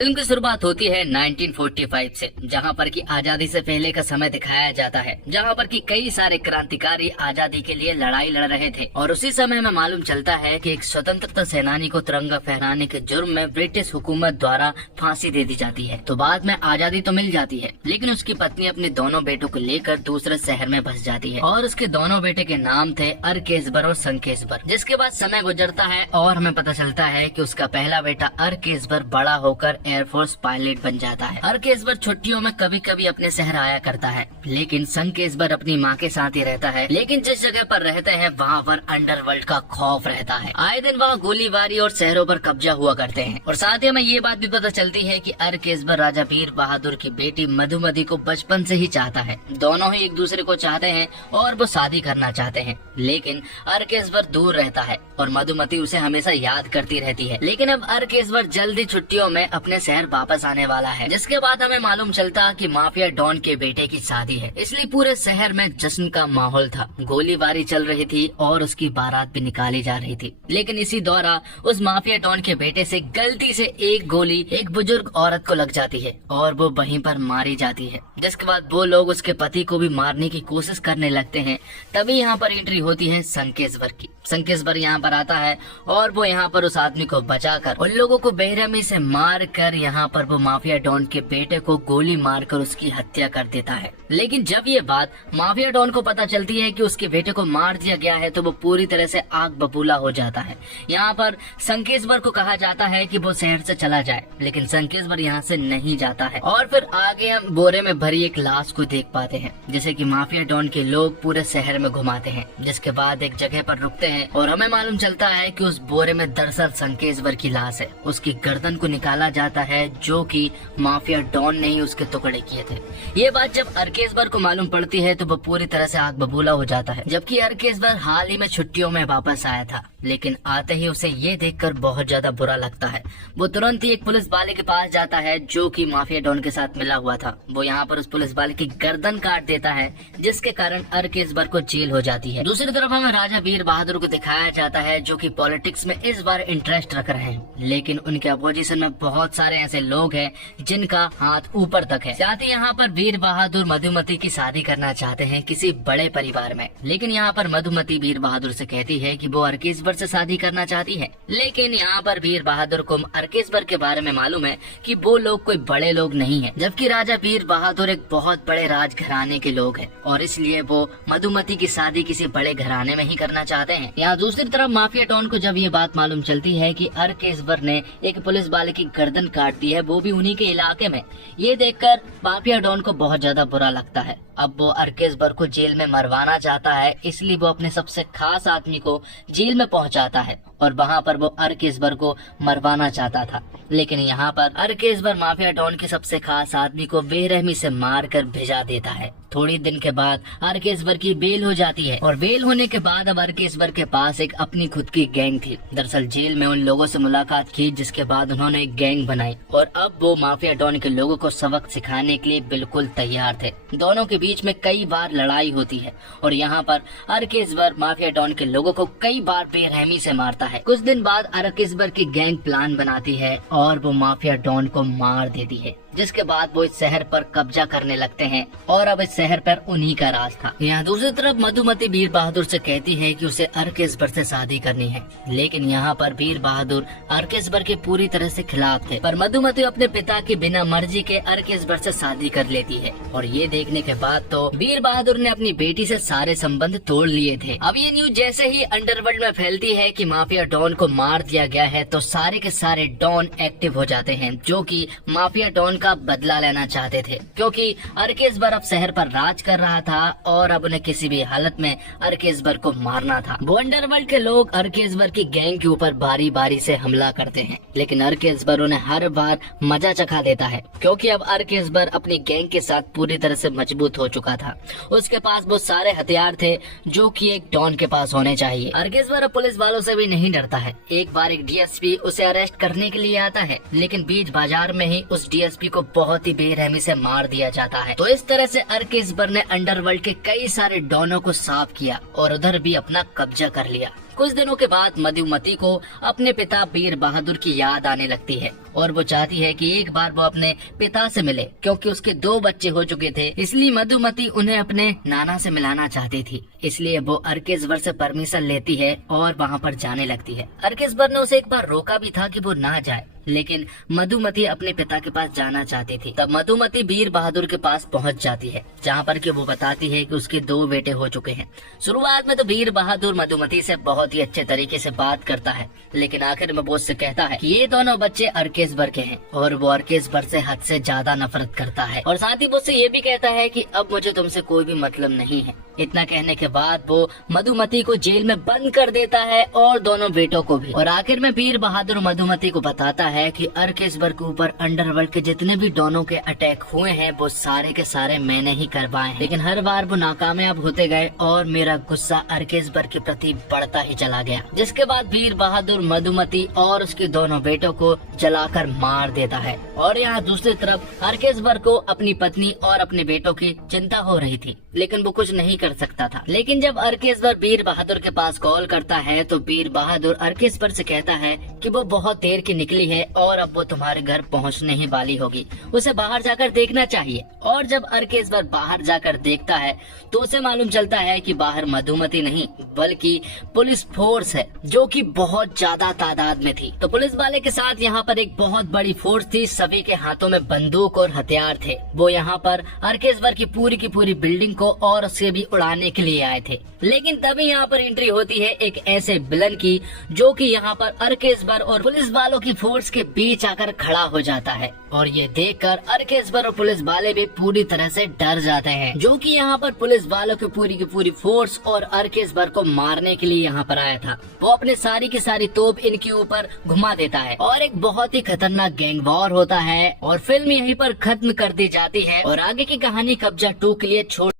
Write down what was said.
Film की शुरुआत होती है 1945 से, जहां पर कि आजादी से पहले का समय दिखाया जाता है, जहां पर कि कई सारे क्रांतिकारी आजादी के लिए लड़ाई लड़ रहे थे। और उसी समय में मालूम चलता है कि एक स्वतंत्रता सेनानी को तिरंगा फहराने के जुर्म में ब्रिटिश हुकूमत द्वारा फांसी दे दी जाती है। तो बाद में आजादी तो मिल जाती है, लेकिन उसकी पत्नी अपने दोनों बेटों को लेकर दूसरे शहर में बस जाती है और उसके दोनों बेटे के नाम थे अरकेशबर और संकेशबर। जिसके बाद समय गुजरता है और हमें पता चलता है कि उसका पहला बेटा अरकेशबर बड़ा होकर एयरफोर्स पायलट बन जाता है। अरकेशबर छुट्टियों में कभी कभी अपने शहर आया करता है, लेकिन संकेशबर अपनी माँ के साथ ही रहता है। लेकिन जिस जगह पर रहते हैं वहाँ पर अंडरवर्ल्ड का खौफ रहता है। आए दिन वहाँ गोलीबारी और शहरों पर कब्जा हुआ करते हैं। और साथ ही हमें ये बात भी पता चलती है कि अरकेशबर राजा वीर बहादुर की बेटी मधुमती को बचपन से ही चाहता है। दोनों ही एक दूसरे को चाहते हैं और वो शादी करना चाहते हैं, लेकिन अरकेशबर दूर रहता है और मधुमती उसे हमेशा याद करती रहती है। लेकिन अब अरकेशबर जल्दी छुट्टियों में अपने शहर वापस आने वाला है, जिसके बाद हमें मालूम चलता कि माफिया डॉन के बेटे की शादी है, इसलिए पूरे शहर में जश्न का माहौल था। गोलीबारी चल रही थी और उसकी बारात भी निकाली जा रही थी। लेकिन इसी दौरान उस माफिया डॉन के बेटे से गलती से एक गोली एक बुजुर्ग औरत को लग जाती है और वो वहीं पर मारी जाती है। जिसके बाद वो लोग उसके पति को भी मारने की कोशिश करने लगते हैं। तभी यहाँ पर एंट्री होती है संकेशबर की। संकेशबर यहाँ पर आता है और वो यहाँ पर उस आदमी को बचाकर उन लोगों को बेरहमी से मार कर यहाँ पर वो माफिया डॉन के बेटे को गोली मारकर उसकी हत्या कर देता है। लेकिन जब ये बात माफिया डॉन को पता चलती है कि उसके बेटे को मार दिया गया है, तो वो पूरी तरह से आग बबूला हो जाता है। यहाँ पर संकेशबर को कहा जाता है कि वो शहर से चला जाए, लेकिन संकेशबर यहाँ से नहीं जाता है। और फिर आगे हम बोरे में भरी एक लाश को देख पाते हैं, जिसे कि माफिया डॉन के लोग पूरे शहर में घुमाते हैं। जिसके बाद एक जगह पर रुकते हैं और हमें मालूम चलता है कि उस बोरे में दरअसल संकेशबर की लाश है। उसकी गर्दन को निकाला जाता है, जो कि माफिया डॉन ने ही उसके टुकड़े किए थे। ये बात जब अरकेशबर को मालूम पड़ती है तो वो पूरी तरह से आग बबूला हो जाता है। जबकि अरकेशबर हाल ही में छुट्टियों में वापस आया था, लेकिन आते ही उसे ये देखकर बहुत ज्यादा बुरा लगता है। वो तुरंत ही एक पुलिस वाले के पास जाता है, जो कि माफिया डॉन के साथ मिला हुआ था। वो यहाँ पर उस पुलिस वाले की गर्दन काट देता है, जिसके कारण अरकेशबर को जेल हो जाती है। दूसरी तरफ हमें राजा वीर बहादुर को दिखाया जाता है, जो कि पॉलिटिक्स में इस बार इंटरेस्ट रख रहे हैं, लेकिन उनके अपोजिशन में बहुत सारे ऐसे लोग हैं जिनका हाथ ऊपर तक है। साथ ही यहाँ पर वीर बहादुर मधुमती की शादी करना चाहते हैं किसी बड़े परिवार में, लेकिन यहाँ पर मधुमती वीर बहादुर से कहती है कि वो अरकेशबर से शादी करना चाहती है। लेकिन यहाँ पर वीर बहादुर को अरकेशबर के बारे में मालूम है कि वो लोग कोई बड़े लोग नहीं है, जबकि राजा वीर बहादुर एक बहुत बड़े राजघराने के लोग हैं और इसलिए वो मधुमती की शादी किसी बड़े घराने में ही करना चाहते हैं। यहाँ दूसरी तरफ माफिया डॉन को जब ये बात मालूम चलती है कि अरकेशबर ने एक पुलिस वाले की गर्दन काट दी है, वो भी उन्हीं के इलाके में, ये देखकर माफिया डॉन को बहुत ज्यादा बुरा लगता है। अब वो अरकेशबर को जेल में मरवाना चाहता है, इसलिए वो अपने सबसे खास आदमी को जेल में पहुंचाता है और वहां पर वो अरकेशबर को मरवाना चाहता था। लेकिन यहाँ पर अरकेशबर माफिया डॉन के सबसे खास आदमी को बेरहमी से मारकर भिजा देता है। थोड़ी दिन के बाद अरकेशबर की बेल हो जाती है और बेल होने के बाद अब अरकेशबर के पास एक अपनी खुद की गैंग थी। दरअसल जेल में उन लोगों से मुलाकात की, जिसके बाद उन्होंने एक गैंग बनाई और अब वो माफिया डॉन के लोगों को सबक सिखाने के लिए बिल्कुल तैयार थे। दोनों के बीच में कई बार लड़ाई होती है और यहाँ पर अरकेशबर माफिया डॉन के लोगों को कई बार बेरहमी से मारता है। कुछ दिन बाद अरकेशबर की गैंग प्लान बनाती है और वो माफिया डॉन को मार देती है, जिसके बाद वो इस शहर पर कब्जा करने लगते हैं और अब इस शहर पर उन्हीं का राज था। यहाँ दूसरी तरफ मधुमती वीर बहादुर से कहती है कि उसे अरकेशबर से शादी करनी है, लेकिन यहाँ पर वीर बहादुर अरकेशबर के पूरी तरह से खिलाफ थे। पर मधुमती अपने पिता की बिना मर्जी के अरकेशबर से शादी कर लेती है और ये देखने के बाद तो वीर बहादुर ने अपनी बेटी से सारे संबंध तोड़ लिए थे। अब ये न्यूज जैसे ही अंडरवर्ल्ड में फैलती है कि माफिया डॉन को मार दिया गया है, तो सारे के सारे डॉन एक्टिव हो जाते हैं, जो कि माफिया डॉन का बदला लेना चाहते थे, क्योंकि अरकेशबर अब शहर पर राज कर रहा था और अब उन्हें किसी भी हालत में अरकेशबर को मारना था। वो अंडरवर्ल्ड के लोग अरकेशबर की गैंग के ऊपर बारी बारी से हमला करते हैं, लेकिन अरकेशबर उन्हें हर बार मजा चखा देता है, क्योंकि अब अरकेशबर अपनी गैंग के साथ पूरी तरह से मजबूत हो चुका था। उसके पास वो सारे हथियार थे जो कि एक डॉन के पास होने चाहिए। अरकेशबर अब पुलिस वालों से भी नहीं डरता है। एक बार एक डीएसपी उसे अरेस्ट करने के लिए आता है, लेकिन बीच बाजार में ही उस डीएसपी को बहुत ही बेरहमी से मार दिया जाता है। तो इस तरह से अरकेशबर ने अंडरवर्ल्ड के कई सारे डॉनों को साफ किया और उधर भी अपना कब्जा कर लिया। कुछ दिनों के बाद मधुमती को अपने पिता वीर बहादुर की याद आने लगती है और वो चाहती है कि एक बार वो अपने पिता से मिले, क्योंकि उसके 2 बच्चे हो चुके थे। इसलिए मधुमती उन्हें अपने नाना से मिलाना चाहती थी। इसलिए वो अर्केश्वर से परमिशन लेती है और वहाँ पर जाने लगती है। अर्केश्वर ने उसे एक बार रोका भी था कि वो ना जाए, लेकिन मधुमती अपने पिता के पास जाना चाहती थी। तब मधुमती वीर बहादुर के पास पहुंच जाती है, जहां पर कि वो बताती है कि उसके 2 बेटे हो चुके हैं। शुरुआत में तो वीर बहादुर मधुमती से बहुत ही अच्छे तरीके से बात करता है, लेकिन आखिर में वो उससे कहता है कि ये दोनों बच्चे अर्केश्वर के हैं और वो अर्केश्वर से हद से ज्यादा नफरत करता है। और साथ ही वो उससे ये भी कहता है कि अब मुझे तुमसे कोई भी मतलब नहीं है। इतना कहने के बाद वो मधुमती को जेल में बंद कर देता है और दोनों बेटों को भी। और आखिर में वीर बहादुर मधुमती को बताता है कि अर्केश्वर के ऊपर अंडरवर्ल्ड के जितने भी डॉनों के अटैक हुए हैं वो सारे के सारे मैंने ही करवाए हैं, लेकिन हर बार वो नाकामयाब होते गए और मेरा गुस्सा अर्केश्वर के प्रति बढ़ता ही चला गया। जिसके बाद वीर बहादुर मधुमती और उसके दोनों बेटों को जलाकर मार देता है। और यहाँ दूसरी तरफ अर्केश्वर को अपनी पत्नी और अपने बेटों की चिंता हो रही थी, लेकिन वो कुछ नहीं कर सकता था। लेकिन जब अर्केश्वर वीर बहादुर के पास कॉल करता है तो वीर बहादुर अर्केश्वर से कहता है कि वो बहुत देर की निकली है और अब वो तुम्हारे घर पहुंचने ही वाली होगी, उसे बाहर जाकर देखना चाहिए। और जब अर्केश्वर बाहर जाकर देखता है तो उसे मालूम चलता है कि बाहर मधुमती नहीं बल्कि पुलिस फोर्स है, जो कि बहुत ज्यादा तादाद में थी। तो पुलिस वाले के साथ यहाँ पर एक बहुत बड़ी फोर्स थी, सभी के हाथों में बंदूक और हथियार थे। वो यहाँ पर अर्केश्वर की पूरी बिल्डिंग को और उसे भी उड़ाने के लिए आए थे। लेकिन तभी यहाँ पर एंट्री होती है एक ऐसे विलन की, जो कि यहाँ पर अर्केश्वर और पुलिस वालों की फोर्स के बीच आकर खड़ा हो जाता है। और ये देखकर अर्केश्वर और पुलिस वाले भी पूरी तरह से डर जाते हैं, जो कि यहाँ पर पुलिस वालों की पूरी फोर्स और अर्केश्वर को मारने के लिए यहाँ पर आया था। वो अपने सारी की सारी तोप इनके ऊपर घुमा देता है और एक बहुत ही खतरनाक गैंग वॉर होता है। और फिल्म यहीं पर खत्म कर दी जाती है और आगे की कहानी कब्जा 2 के लिए छोड़